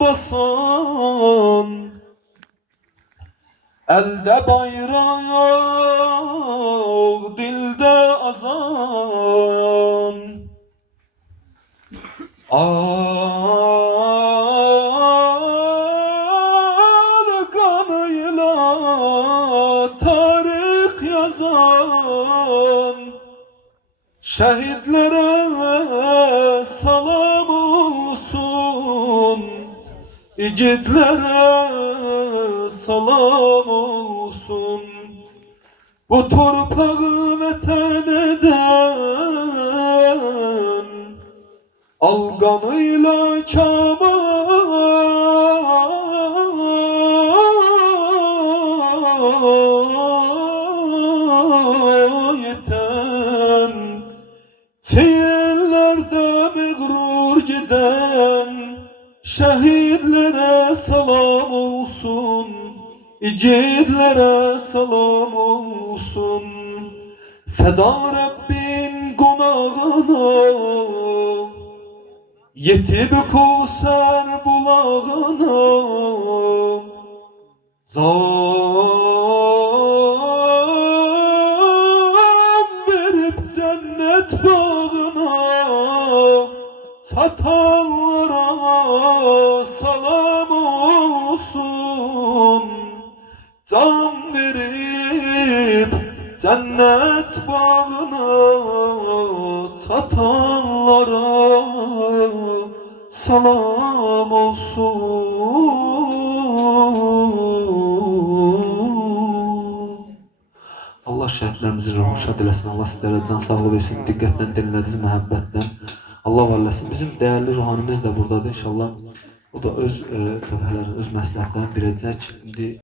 basan, elde bayrak, dilde azan. Al kanıyla tarih yazan, şehitlere salam olsun, yiğitlere salam olsun. Bu torpağı vətən eden, al kanıyla yeten, çiğillerde mağrur giden, şehitlere salam olsun, yiğitlere salam olsun. Feda Rabbin konağına, yetib Kevser bulağına, zam verip cennet bağına, satanlara salam olsun. Can verip cennet bağına, satanlara salam olsun. Allah şəhidlərimizin ruhunu şad eləsin. Allah sizlərə can sağlığı versin. Diqqətlə dinlədiniz, məhəbbətlə. Allah var eləsin. Bizim değerli ruhanimiz de buradadır inşallah. O da öz tövhələrini, öz məsləhətlərini verəcək. İndi